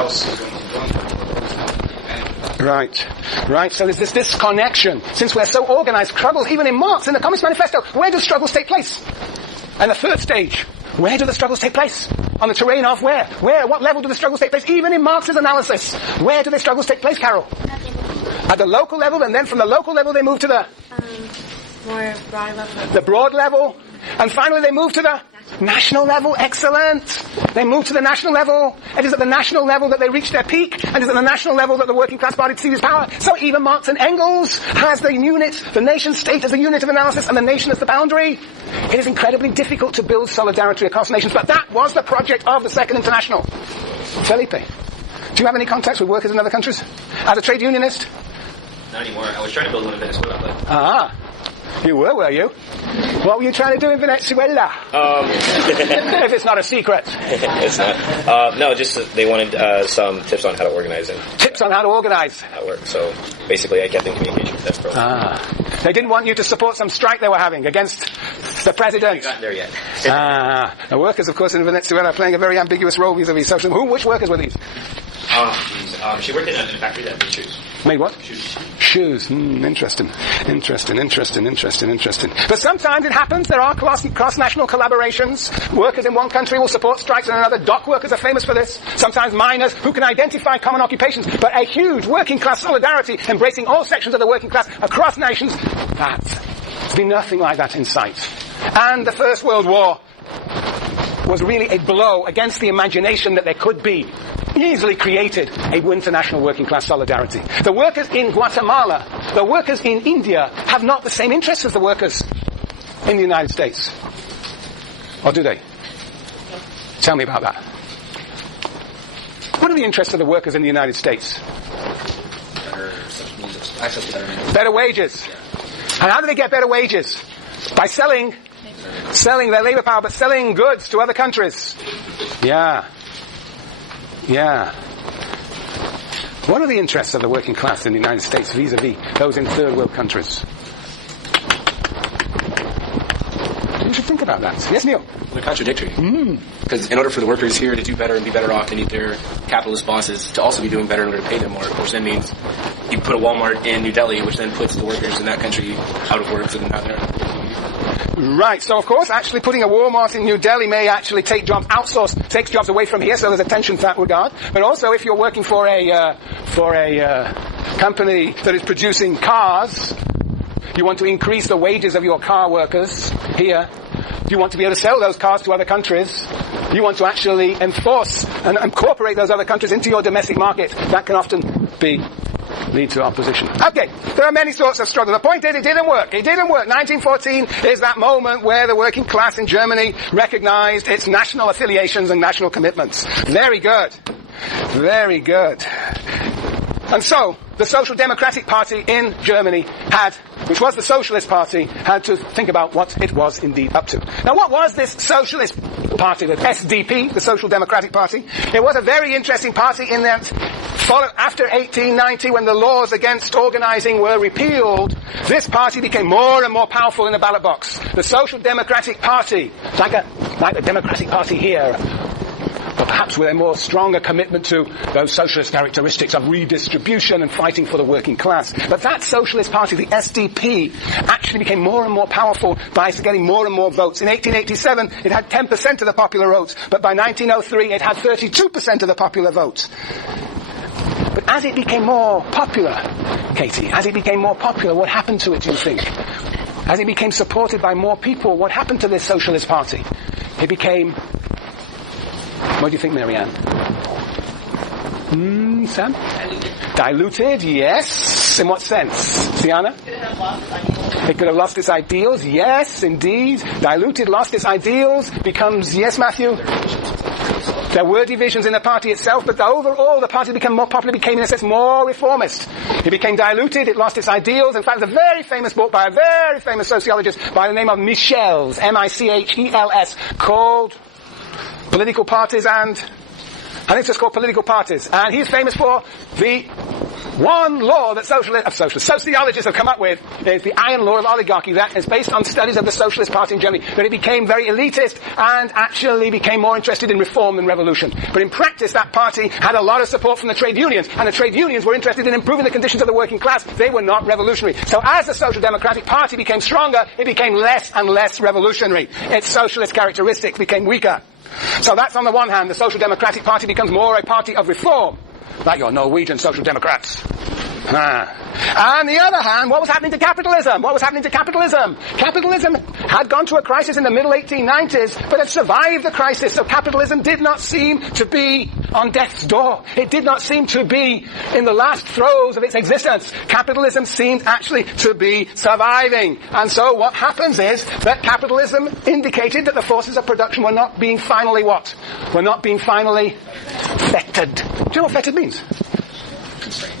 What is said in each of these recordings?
else is going to join. Right. So there's this disconnection. Since we're so organized, struggles, even in Marx, in the Communist Manifesto, where do struggles take place? And the third stage, where do the struggles take place? On the terrain of where? What level do the struggles take place? Even in Marx's analysis, where do the struggles take place, Carol? At the local level, and then from the local level they move to the more broad level. The broad level, and finally they move to the national level. Excellent. They move to the national level. It is at the national level that they reach their peak, and it is at the national level that the working class party seizes power. So even Marx and Engels has the unit, the nation state as a unit of analysis, and the nation as the boundary. It is incredibly difficult to build solidarity across nations, but that was the project of the Second International. Felipe, do you have any contacts with workers in other countries? As a trade unionist? Not anymore. I was trying to build one in Venezuela, but... You were you? What were you trying to do in Venezuela? If it's not a secret. It's not. No, just they wanted some tips on how to organize and tips on how to organize at work. So basically, I kept in communication with that program. They didn't want you to support some strike they were having against the president. We got there yet. The workers, of course, in Venezuela are playing a very ambiguous role vis-a-vis socialism. Which workers were these? She worked in a factory that made shoes. Made what? Shoes. Interesting. But sometimes it happens, there are cross-national collaborations. Workers in one country will support strikes in another. Dock workers are famous for this. Sometimes miners who can identify common occupations. But a huge working class solidarity, embracing all sections of the working class across nations, there's been nothing like that in sight. And the First World War was really a blow against the imagination that there could be easily created a international working class solidarity. The workers in Guatemala, the workers in India have not the same interests as the workers in the United States. Or do they? Tell me about that. What are the interests of the workers in the United States? Better wages. And how do they get better wages? By selling their labor power, but selling goods to other countries. Yeah. What are the interests of the working class in the United States vis-a-vis those in third world countries? You should think about that. Yes, Neil? They're contradictory. Because in order for the workers here to do better and be better off, they need their capitalist bosses to also be doing better in order to pay them more, which then means you put a Walmart in New Delhi, which then puts the workers in that country out of work, so they're not there. Right, so of course actually putting a Walmart in New Delhi may actually take jobs, takes jobs away from here, so there's a tension in that regard. But also if you're working for a company that is producing cars, you want to increase the wages of your car workers here. You want to be able to sell those cars to other countries. You want to actually enforce and incorporate those other countries into your domestic market. That can often lead to opposition. Okay, there are many sorts of struggle. The point is, it didn't work. 1914 is that moment where the working class in Germany recognized its national affiliations and national commitments. Very good. And so, the Social Democratic Party in Germany which was the Socialist Party, had to think about what it was indeed up to. Now, what was this Socialist Party, the SDP, the Social Democratic Party? It was a very interesting party in that after 1890, when the laws against organizing were repealed, this party became more and more powerful in the ballot box. The Social Democratic Party, like the Democratic Party here, but perhaps with a more stronger commitment to those socialist characteristics of redistribution and fighting for the working class. But that Socialist Party, the SDP, actually became more and more powerful by getting more and more votes. In 1887, it had 10% of the popular votes, but by 1903, it had 32% of the popular votes. But as it became more popular, Katie, what happened to it, do you think? As it became supported by more people, what happened to this Socialist Party? It became... What do you think, Marianne? Sam? Diluted, yes. In what sense? Sienna? It could have lost its ideals, yes, indeed. Diluted, lost its ideals, becomes, yes, Matthew? There were divisions in the party itself, but overall the party became more popular, became in a sense more reformist. It became diluted, it lost its ideals. In fact, there's a very famous book by a very famous sociologist by the name of Michels, M-I-C-H-E-L-S, called Political Parties and think it's just called political parties. And he's famous for the one law that sociologists have come up with, is the iron law of oligarchy, that is based on studies of the Socialist Party in Germany, that it became very elitist and actually became more interested in reform than revolution. But in practice, that party had a lot of support from the trade unions, and the trade unions were interested in improving the conditions of the working class. They were not revolutionary. So as the Social Democratic Party became stronger, it became less and less revolutionary. Its socialist characteristics became weaker. So that's on the one hand, the Social Democratic Party becomes more a party of reform, like your Norwegian Social Democrats. On the other hand, what was happening to capitalism? Capitalism had gone to a crisis in the middle 1890s, but had survived the crisis, so capitalism did not seem to be on death's door. It did not seem to be in the last throes of its existence. Capitalism seemed actually to be surviving. And so what happens is that capitalism indicated that the forces of production were not being finally what? Were not being finally fettered. Do you know what fettered means?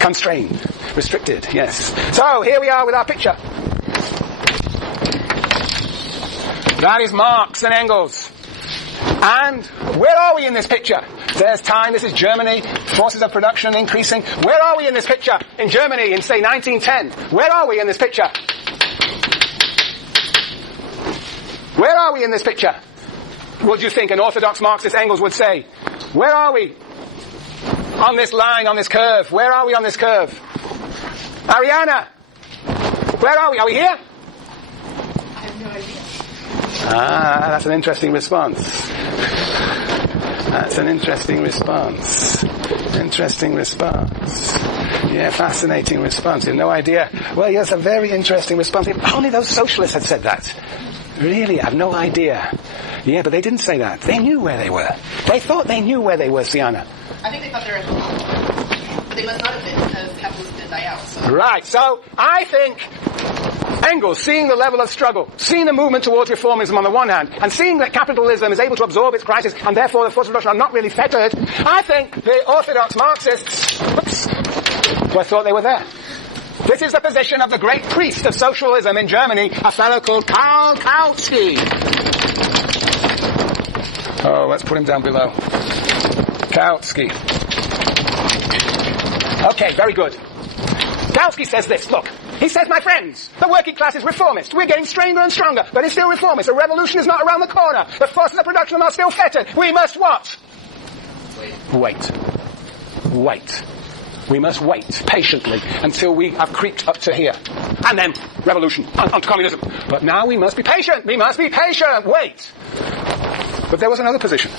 Constrained. Restricted, yes. So, here we are with our picture. That is Marx and Engels. And where are we in this picture? There's time, this is Germany, forces of production increasing. Where are we in this picture? In Germany, in say 1910. Where are we in this picture? Where are we in this picture? What do you think an orthodox Marxist Engels would say? Where are we? On this line, on this curve. Where are we on this curve? Ariana, where are we? Are we here? I have no idea. That's an interesting response. Interesting response. Yeah, fascinating response. You have no idea. Well, yes, a very interesting response. If only those socialists had said that. Really, I have no idea. Yeah, but they didn't say that. They knew where they were. They thought they knew where they were, Sienna. I think they thought they were at home. But they must not have been, because capitalism did die out. So. Right, so I think Engels, seeing the level of struggle, seeing the movement towards reformism on the one hand, and seeing that capitalism is able to absorb its crisis, and therefore the forces of production are not really fettered, I think the orthodox Marxists, thought they were there. This is the position of the great priest of socialism in Germany, a fellow called Karl Kautsky. Oh, let's put him down below. Kautsky. Okay, very good. Kautsky says this, look. He says, my friends, the working class is reformist. We're getting stronger and stronger, but it's still reformist. A revolution is not around the corner. The forces of production are still fettered. We must what? Wait. We must wait patiently until we have creeped up to here. And then revolution, onto communism. But now we must be patient. Wait. But there was another position.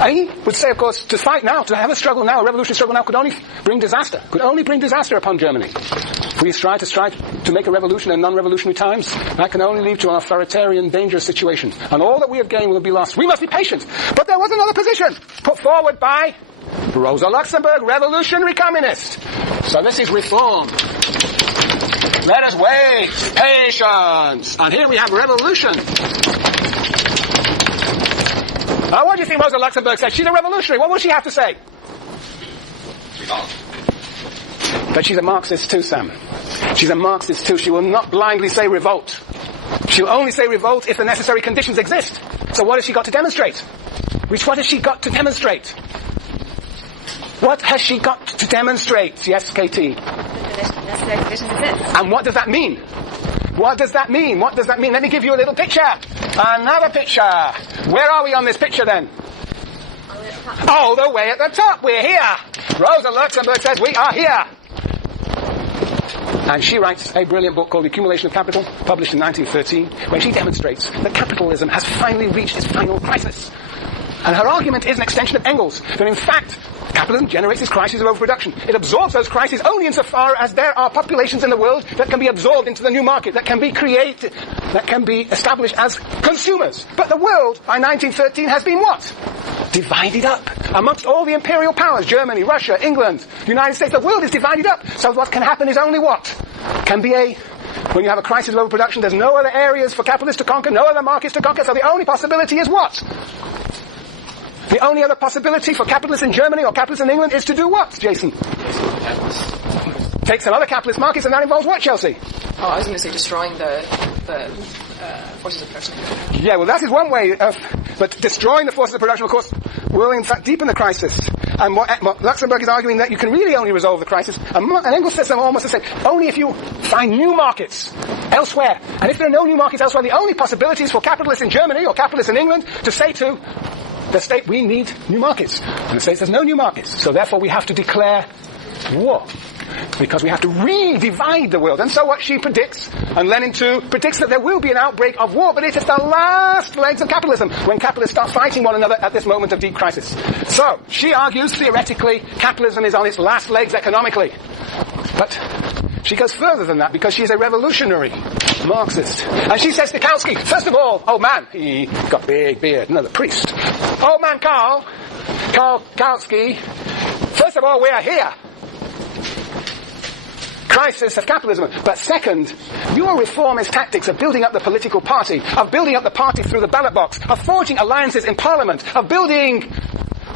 I would say, of course, to fight now, to have a struggle now, a revolutionary struggle now, could only bring disaster upon Germany. If we try to make a revolution in non-revolutionary times, that can only lead to an authoritarian, dangerous situation. And all that we have gained will be lost. We must be patient. But there was another position put forward by Rosa Luxemburg, revolutionary communist. So this is reform. Let us wait. Patience. And here we have revolution. Now, what do you think Rosa Luxemburg said? She's a revolutionary. What will she have to say? But she's a Marxist too, Sam. She's a Marxist too. She will not blindly say revolt. She'll only say revolt if the necessary conditions exist. So what has she got to demonstrate? What has she got to demonstrate? What has she got to demonstrate? Yes, Katie. Necessary conditions exist. And what does that mean? What does that mean? Let me give you a little picture. Another picture. Where are we on this picture then? All the way at the top. We're here. Rosa Luxemburg says we are here. And she writes a brilliant book called The Accumulation of Capital, published in 1913, where she demonstrates that capitalism has finally reached its final crisis. And her argument is an extension of Engels, that in fact, capitalism generates its crises of overproduction. It absorbs those crises only insofar as there are populations in the world that can be absorbed into the new market, that can be created, that can be established as consumers. But the world, by 1913, has been what? Divided up. Amongst all the imperial powers, Germany, Russia, England, the United States, the world is divided up. So what can happen is only what? When you have a crisis of overproduction, there's no other areas for capitalists to conquer, no other markets to conquer, so the only possibility is what? The only other possibility for capitalists in Germany or capitalists in England is to do what, Jason? Take some other capitalist markets, and that involves what, Chelsea? Oh, I was going to say destroying the forces of production. Yeah, well, that is one way but destroying the forces of production, of course, will in fact deepen the crisis. And what Luxemburg is arguing that you can really only resolve the crisis, and Engels says almost the same, only if you find new markets elsewhere. And if there are no new markets elsewhere, the only possibility is for capitalists in Germany or capitalists in England to say to the state, we need new markets. And the state says no new markets. So therefore we have to declare war. Because we have to re-divide the world. And so what she predicts, and Lenin too, predicts that there will be an outbreak of war, but it is the last legs of capitalism, when capitalists start fighting one another at this moment of deep crisis. So, she argues, theoretically, capitalism is on its last legs economically. But she goes further than that, because she's a revolutionary Marxist. And she says to Kautsky, first of all, old man, he got big beard, another priest. Old man Karl Kautsky, first of all, we are here. Crisis of capitalism. But second, your reformist tactics of building up the political party, of building up the party through the ballot box, of forging alliances in parliament, of building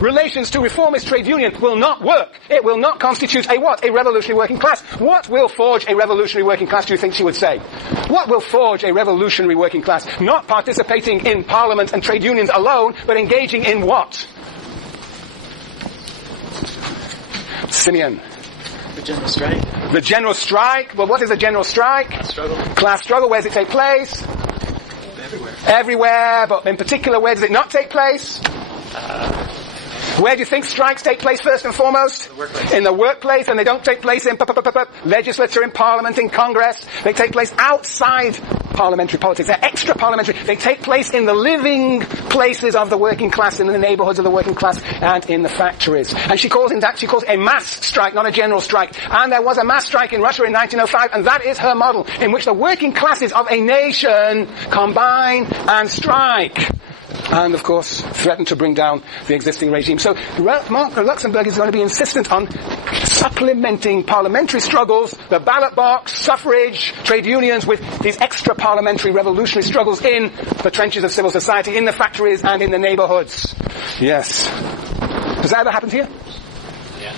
relations to reformist trade union will not work. It will not constitute a what? A revolutionary working class. What will forge a revolutionary working class, do you think she would say? What will forge a revolutionary working class? Not participating in parliament and trade unions alone, but engaging in what? Simeon. The general strike. The general strike. Well, what is a general strike? Class struggle. Class struggle. Where does it take place? Everywhere. Everywhere, but in particular, where does it not take place? Where do you think strikes take place first and foremost? The workplace. In the workplace, and they don't take place in legislature, in parliament, in Congress. They take place outside parliamentary politics. They're extra parliamentary. They take place in the living places of the working class, in the neighborhoods of the working class, and in the factories. And she calls it a mass strike, not a general strike. And there was a mass strike in Russia in 1905, and that is her model, in which the working classes of a nation combine and strike. And, of course, threaten to bring down the existing regime. So Luxemburg is going to be insistent on supplementing parliamentary struggles, the ballot box, suffrage, trade unions, with these extra parliamentary revolutionary struggles in the trenches of civil society, in the factories and in the neighborhoods. Yes. Does that ever happen to you? Yeah.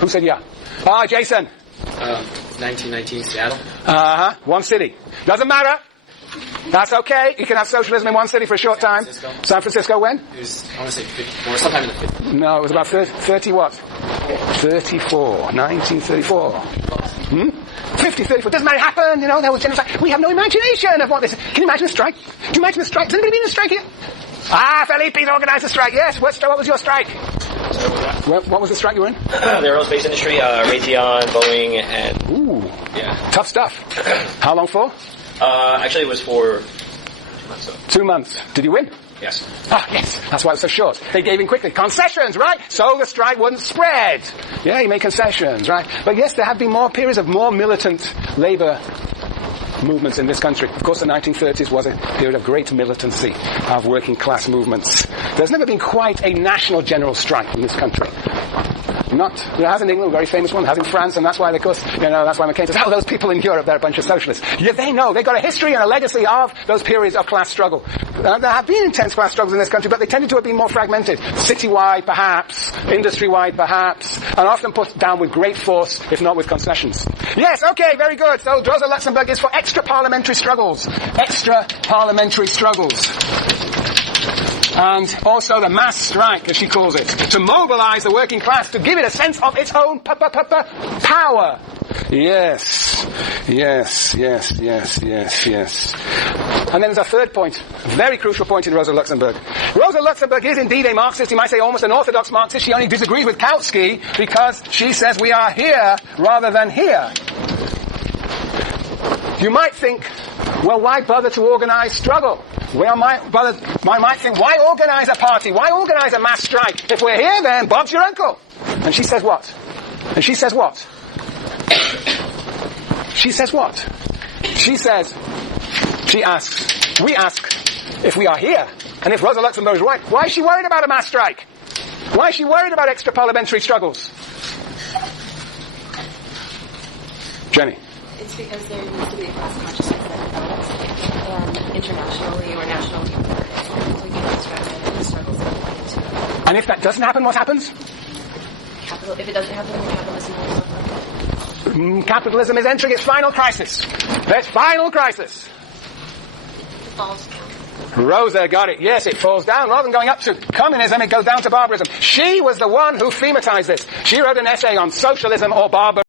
Who said yeah? Ah, Jason. 1919 Seattle. Uh-huh. One city. Doesn't matter. That's okay. You can have socialism in one city for a short time. San Francisco when? It was, I want to say 50, or sometime in the 50s. No, it was about 30 what? 34. 1934. 50, 34. Doesn't matter. It happened, you know, there was genocide. We have no imagination of what this is. Can you imagine a strike? Can you imagine a strike? Has anybody been in a strike here? Ah, Felipe's organised a strike. Yes. What was your strike? What was the strike you were in? The aerospace industry, Raytheon, Boeing, and... Ooh. Yeah. Tough stuff. How long for? Actually, it was for 2 months. 2 months. Did you win? Yes. Ah, yes. That's why it was so short. They gave in quickly. Concessions, right? So the strike wouldn't spread. Yeah, you make concessions, right? But yes, there have been more periods of more militant labour movements in this country. Of course, the 1930s was a period of great militancy of working class movements. There's never been quite a national general strike in this country. There has in England, a very famous one, has in France, and that's why, of course, that's why McCain says, oh, those people in Europe, they're a bunch of socialists. Yeah, they know. They've got a history and a legacy of those periods of class struggle. There have been intense class struggles in this country, but they tended to have been more fragmented. Citywide, perhaps. Industry-wide, perhaps. And often put down with great force, if not with concessions. Yes, okay, very good. So Rosa Luxemburg is for extra parliamentary struggles. Extra parliamentary struggles. And also the mass strike, as she calls it, to mobilize the working class, to give it a sense of its own power. Yes. And then there's a third point, a very crucial point in Rosa Luxemburg. Rosa Luxemburg is indeed a Marxist, you might say almost an orthodox Marxist. She only disagrees with Kautsky because she says we are here rather than here. You might think, well, why bother to organize struggle? Well, I might think, why organize a party? Why organize a mass strike? If we're here, then Bob's your uncle. And she says what? She asks, we ask, if we are here, and if Rosa Luxemburg is right, why is she worried about a mass strike? Why is she worried about extra parliamentary struggles? Jenny. It's because there needs to be a class consciousness that develops, and internationally or nationally, we can describe the struggles that we into. And if that doesn't happen, what happens? If it doesn't happen, then capitalism will suffer. Capitalism is entering its final crisis. Its final crisis. falls down. Rosa got it. Yes, it falls down. Rather than going up to communism, it goes down to barbarism. She was the one who thematized this. She wrote an essay on socialism or barbarism.